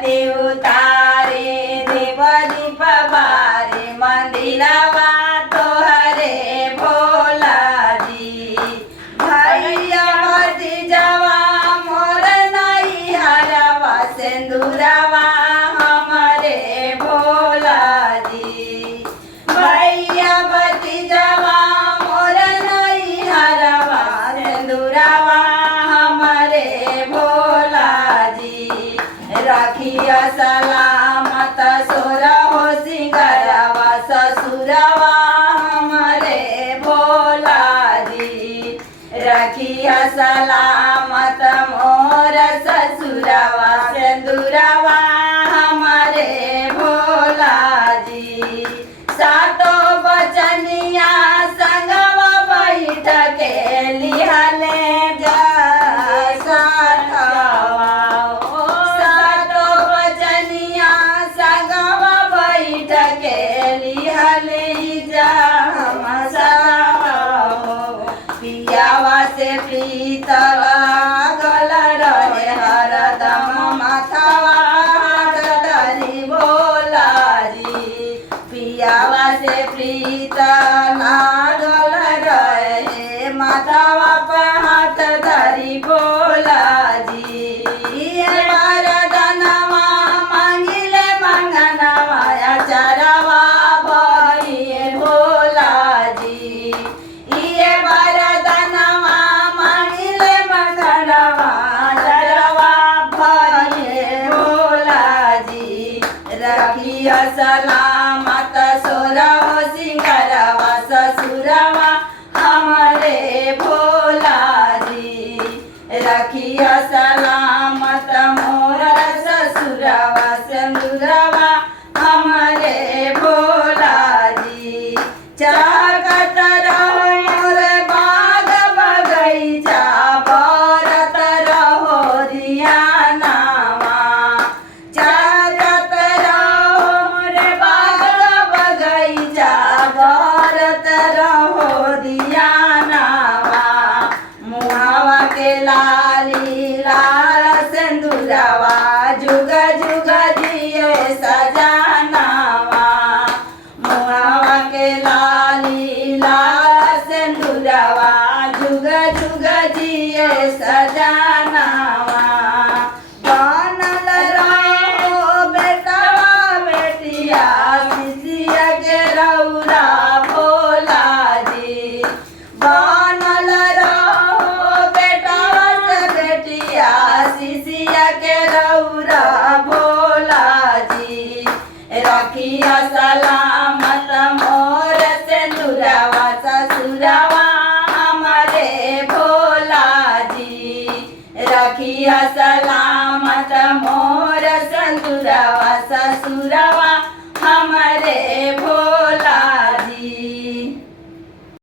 आरती उतारे देव दीप बारे मंदिरवा तोहरे भोला जी। भैया भतीजवा मोर नैहरवा सिंदूरवा हमरे भोला जी। भैया भतीजवा मोर नैहरवा सिंदूरवा हमरे भोला जी। रखिया सलामत सोरा हो सिंगरवा ससुरवा हमरे भोला जी। रखिया सलामत मोर ससुरवा सिंदूरवा हमरे भोला जी। सातो बचनिया संगवा बैठ के लिहले जा साथवा। सातो बचनिया संगवा बैठ के लिहले जा हम साथवा। पियावा से प्रीतवा गल रहे हरदम माथवा हाथ धरी भोला जी। पियावा से प्रीत लागल रहे माथवा पे हाथ धरी भोला जी। ये वरदानवा मांगिले मंगनवा अचरवा भरिए भोला जी। ये वरदानवा मांगिले मंगनवा अचरवा भरिए भोला जी। रखिया सलामत सोरा हो सिंगरवा ससुरवा हमरे भोला जी। रखिया सलामत मोर ससुरवा सिंदूरवा हमरे भोला जी। चाहत रहो मोर बाग बगैचा भरत रहो धियानवा। चाहत रहो मोर बाग बगैचा भरत रहो धियानवा। मुहावा के लाली लाल सिंदूरवा जुग जुग दिए सजानवा। मुहावा के लाली लाल सिंदूरवा जुग जुग दिए सजानवा। बनल रहो बेटवा बेटिया शिशिया के रौरा भोला जी। बनल रहो बेटवा से बेटिया शिशिया के रौरा भोला जी। रखिया सलामत मोर सिंदूरवा ससुरवा हमरे भोला जी। रखिया सलामत